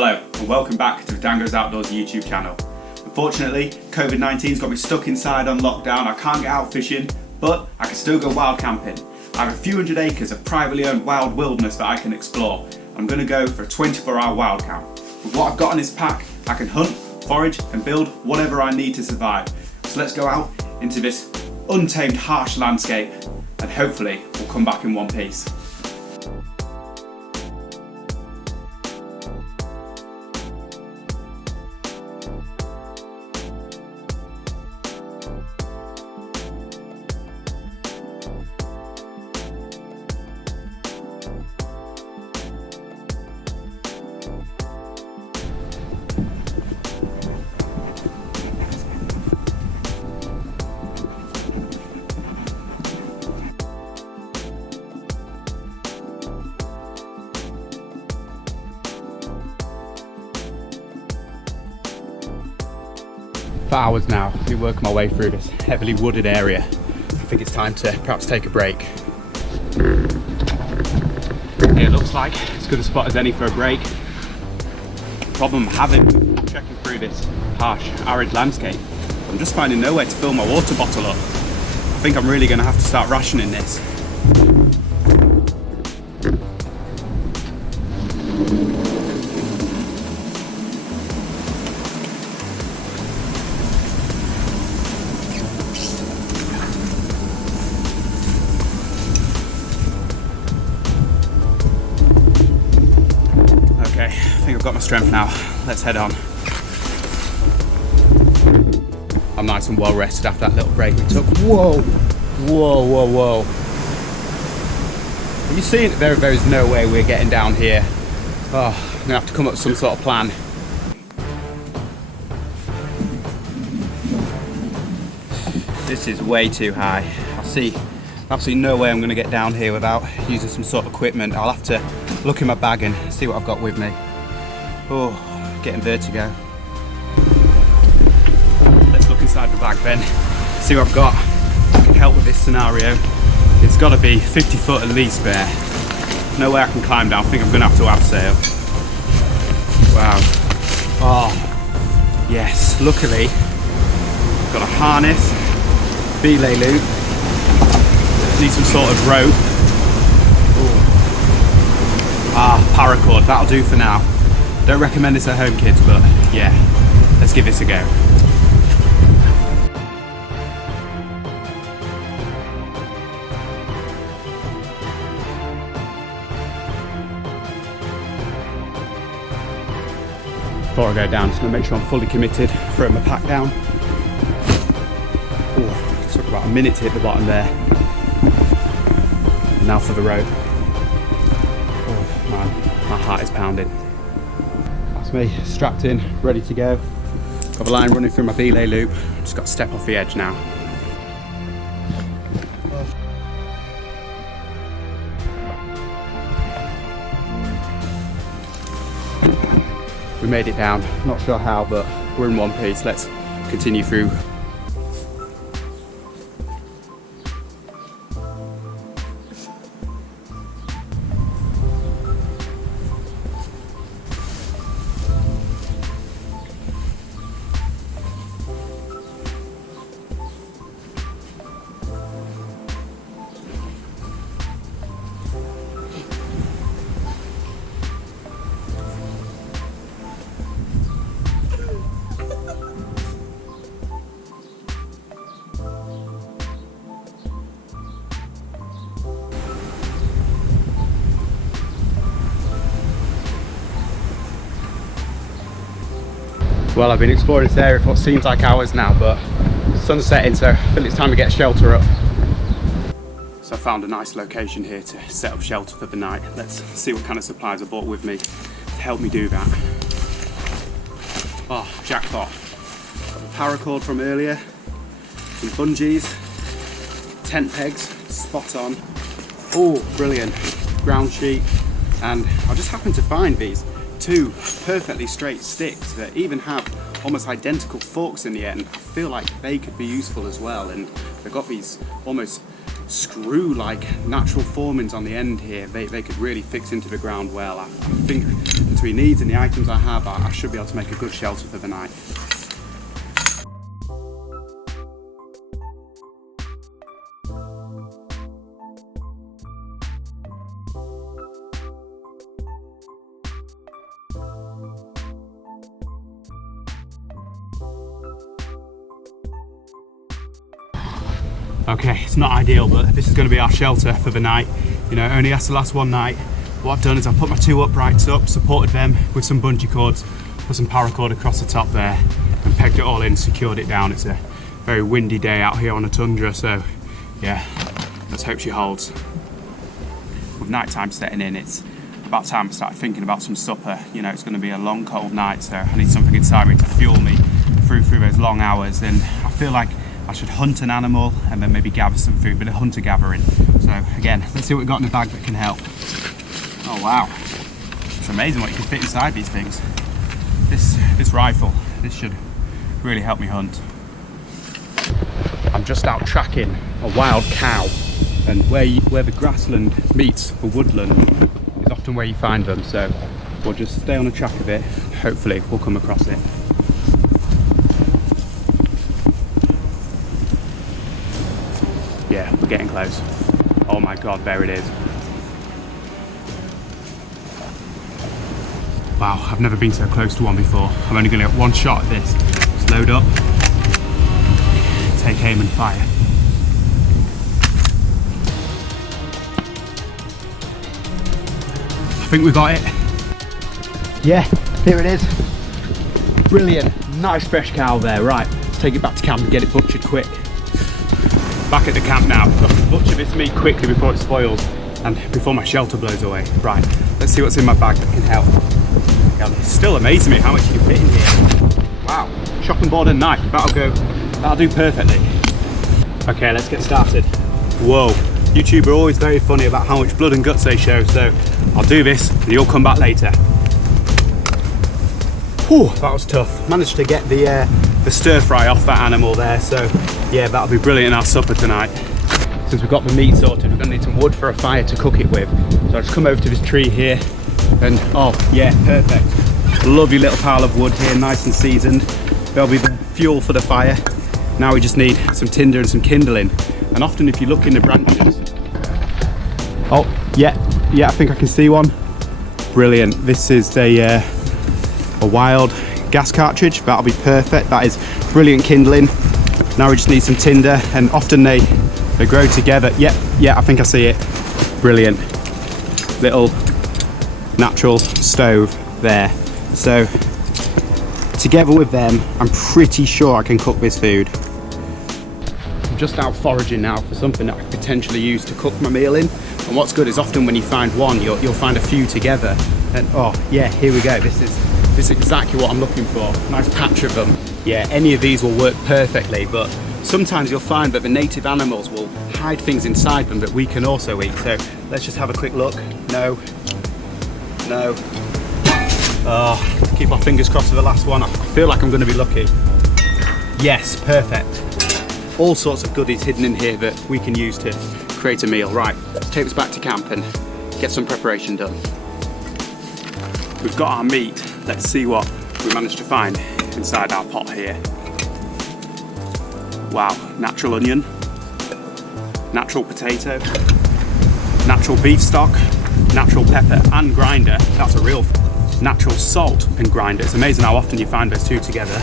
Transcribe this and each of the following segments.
Hello and welcome back to the DanGoesOutdoors YouTube channel. Unfortunately, COVID-19's got me stuck inside on lockdown. I can't get out fishing, but I can still go wild camping. I have a few hundred acres of privately owned wild wilderness that I can explore. I'm going to go for a 24-hour wild camp. With what I've got in this pack, I can hunt, forage and build whatever I need to survive. So let's go out into this untamed, harsh landscape and hopefully we'll come back in one piece. For hours now, I've been working my way through this heavily wooded area. I think it's time to perhaps take a break. It looks like as good a spot as any for a break. The problem I'm having trekking through this harsh, arid landscape, I'm just finding nowhere to fill my water bottle up. I think I'm really going to have to start rationing this. Okay, I think I've got my strength now. Let's head on. I'm nice and well rested after that little break we took. Whoa, whoa, whoa, whoa. Are you seeing it? There is no way we're getting down here. Oh, I'm gonna have to come up with some sort of plan. This is way too high. I see absolutely no way I'm gonna get down here without using some sort of equipment. I'll have to look in my bag and see what I've got with me. Oh, getting vertigo. Let's look inside the bag then, see what I've got that can help with this scenario. It's got to be 50 foot at least there. No way I can climb down. I think I'm going to have to abseil. Wow. Oh, yes. Luckily, I've got a harness, belay loop. Need some sort of rope. Paracord, that'll do for now. Don't recommend this at home, kids, but yeah, let's give this a go. Before I go down, just gonna make sure I'm fully committed, throw my pack down. Oh, it took about a minute to hit the bottom there. Now for the rope. Oh man, my heart is pounding. That's me, strapped in, ready to go. Got a line running through my belay loop. Just got to step off the edge now. We made it down, not sure how, but we're in one piece. Let's continue through. Well, I've been exploring this area for what seems like hours now, but the sun's setting, so I feel it's time to get shelter up. So I found a nice location here to set up shelter for the night. Let's see what kind of supplies I brought with me to help me do that. Oh, jackpot. Got the paracord from earlier, some bungees, tent pegs, spot on. Oh, brilliant. Ground sheet, and I just happened to find these two perfectly straight sticks that even have almost identical forks in the end. I feel like they could be useful as well, and they've got these almost screw-like natural formings on the end here. They could really fix into the ground well. I think between needs and the items I have, I should be able to make a good shelter for the night. Okay, it's not ideal, but this is going to be our shelter for the night. You know, it only has to last one night. What I've done is I've put my 2 uprights up, supported them with some bungee cords, put some paracord across the top there, and pegged it all in, secured it down. It's a very windy day out here on the tundra, so yeah, let's hope she holds. With night time setting in, it's about time I started thinking about some supper. You know, it's going to be a long, cold night, so I need something inside me to fuel me through those long hours, and I feel like I should hunt an animal and then maybe gather some food, bit of hunter gathering. So again, let's see what we've got in the bag that can help. Oh wow, it's amazing what you can fit inside these things. This rifle, this should really help me hunt. I'm just out tracking a wild cow, and where the grassland meets the woodland is often where you find them, so we'll just stay on the track of it. Hopefully we'll come across it. Yeah, we're getting close. Oh my god, there it is. Wow, I've never been so close to one before. I'm only going to get one shot at this. Just load up, take aim and fire. I think we got it. Yeah, here it is. Brilliant, nice fresh cow there. Right, let's take it back to camp and get it butchered quick. Back at the camp now. Got to butcher this meat quickly before it spoils and before my shelter blows away. Right, let's see what's in my bag that can help. Yeah, it's still amazing me how much you can fit in here. Wow, chopping board and knife, that'll do perfectly. Okay, let's get started. Whoa, YouTube are always very funny about how much blood and guts they show, so I'll do this and you'll come back later. Whew, that was tough. Managed to get the stir fry off that animal there, so yeah, that'll be brilliant in our supper tonight. Since we've got the meat sorted, we're going to need some wood for a fire to cook it with. So I'll just come over to this tree here and oh yeah, perfect. Lovely little pile of wood here, nice and seasoned. There'll be the fuel for the fire. Now we just need some tinder and some kindling. And often if you look in the branches, oh yeah, I think I can see one. Brilliant. This is a wild gas cartridge. That'll be perfect. That is brilliant kindling. Now we just need some tinder, and often they grow together. Yeah, I think I see it. Brilliant. Little natural stove there. So together with them, I'm pretty sure I can cook this food. I'm just out foraging now for something that I could potentially use to cook my meal in. And what's good is often when you find one, you'll find a few together. And oh yeah, here we go. This is exactly what I'm looking for. Nice patch of them. Yeah, any of these will work perfectly, but sometimes you'll find that the native animals will hide things inside them that we can also eat. So let's just have a quick look. No. Oh, keep our fingers crossed for the last one. I feel like I'm going to be lucky. Yes, perfect. All sorts of goodies hidden in here that we can use to create a meal. Right, let's take this back to camp and get some preparation done. We've got our meat. Let's see what we managed to find inside our pot here. Wow, natural onion, natural potato, natural beef stock, natural pepper and grinder. That's a real natural salt and grinder. It's amazing how often you find those two together.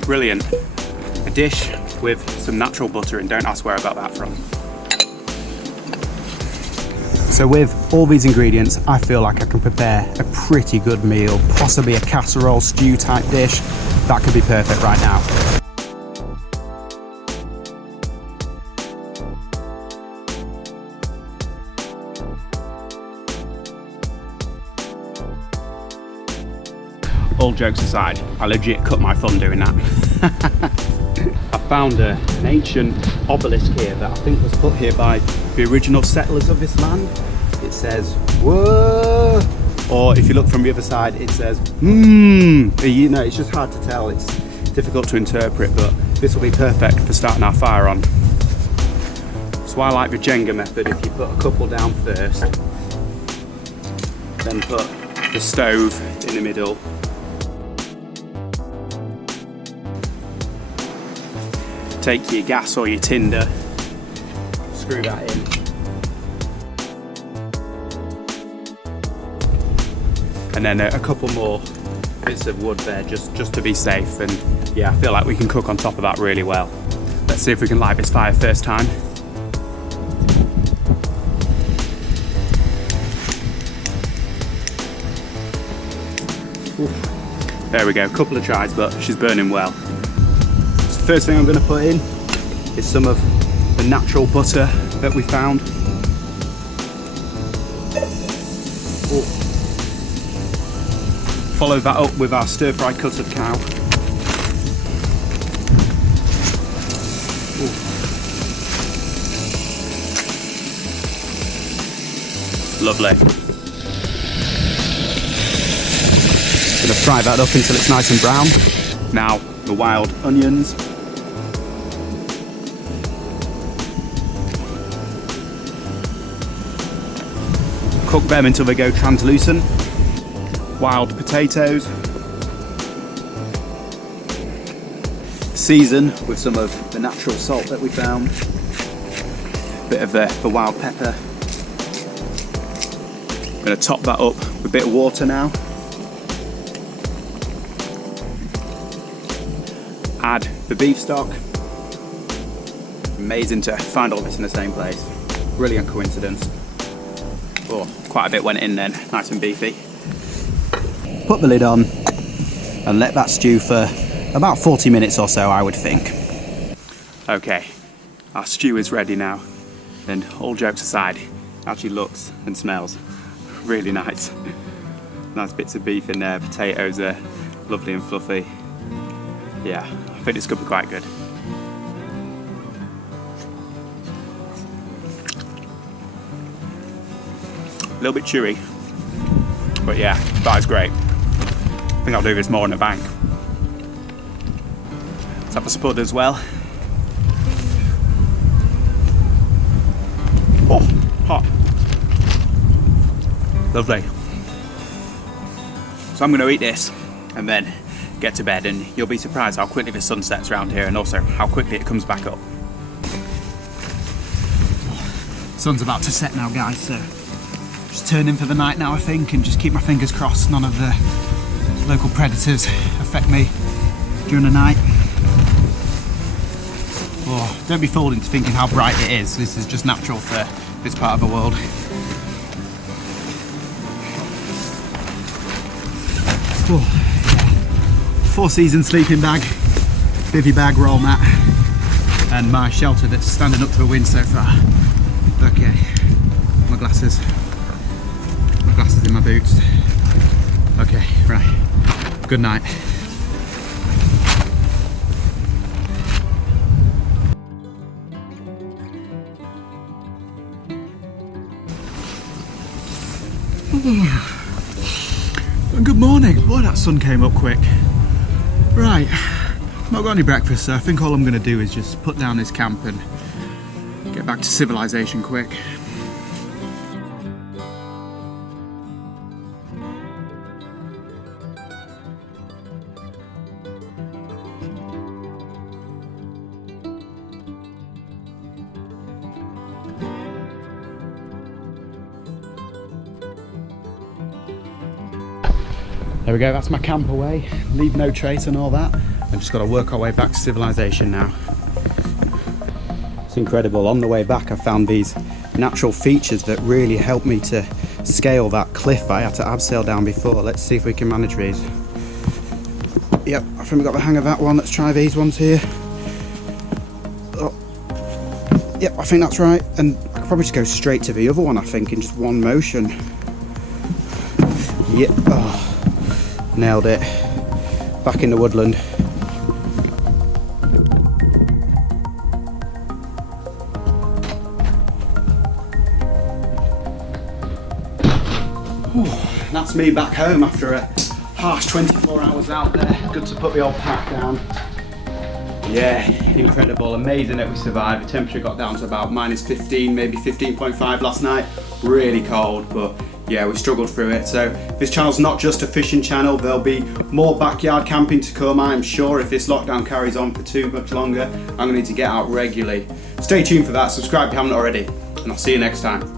Brilliant. A dish with some natural butter, and don't ask where I got that from. So with all these ingredients, I feel like I can prepare a pretty good meal, possibly a casserole stew type dish. That could be perfect right now. All jokes aside, I legit cut my thumb doing that. I found an ancient obelisk here that I think was put here by the original settlers of this land. It says, whoa, or if you look from the other side, it says, you know, it's just hard to tell. It's difficult to interpret, but this will be perfect for starting our fire on. So I like the Jenga method. If you put a couple down first, then put the stove in the middle. Take your gas or your tinder, screw that in. And then a couple more bits of wood there just to be safe, and yeah, I feel like we can cook on top of that really well. Let's see if we can light this fire first time. Oof. There we go, a couple of tries, but she's burning well. So the first thing I'm going to put in is some of the natural butter that we found. Ooh. Follow that up with our stir-fry cut of cow. Ooh. Lovely. Gonna fry that up until it's nice and brown. Now the wild onions. Cook them until they go translucent. Wild potatoes. Season with some of the natural salt that we found. Bit of the wild pepper. I'm going to top that up with a bit of water now. Add the beef stock. Amazing to find all this in the same place. Brilliant coincidence. Oh, quite a bit went in then, nice and beefy. Put the lid on and let that stew for about 40 minutes or so, I would think. Okay, our stew is ready now. And all jokes aside, actually looks and smells really nice. Nice bits of beef in there, potatoes are lovely and fluffy. Yeah, I think this could be quite good. A little bit chewy, but yeah, that is great. I think I'll do this more on the bank. Let's have a spud as well. Oh, hot. Lovely. So I'm going to eat this and then get to bed, and you'll be surprised how quickly the sun sets around here and also how quickly it comes back up. Sun's about to set now, guys, so just turn in for the night now, I think, and just keep my fingers crossed none of the local predators affect me during the night. Oh, don't be fooled into thinking how bright it is. This is just natural for this part of the world. Oh, 4-season sleeping bag, bivvy bag, roll mat, and my shelter that's standing up to the wind so far. Okay, my glasses in my boots. Okay, right, good night. Good morning. Boy, that sun came up quick. Right, not got any breakfast, so I think all I'm going to do is just put down this camp and get back to civilization quick. There we go, that's my camp away. Leave no trace and all that. I've just got to work our way back to civilization now. It's incredible. On the way back, I found these natural features that really helped me to scale that cliff I had to abseil down before. Let's see if we can manage these. Yep, I think we got the hang of that one. Let's try these ones here. Oh. Yep, I think that's right. And I could probably just go straight to the other one, I think, in just one motion. Yep. Oh. Nailed it. Back in the woodland. Whew, that's me back home after a harsh 24 hours out there. Good to put the old pack down. Yeah, incredible, amazing that we survived. The temperature got down to about -15, maybe 15.5 last night. Really cold, but yeah, we struggled through it. So this channel's not just a fishing channel, there'll be more backyard camping to come, I'm sure. If this lockdown carries on for too much longer, I'm gonna need to get out regularly. Stay tuned for that, subscribe if you haven't already, and I'll see you next time.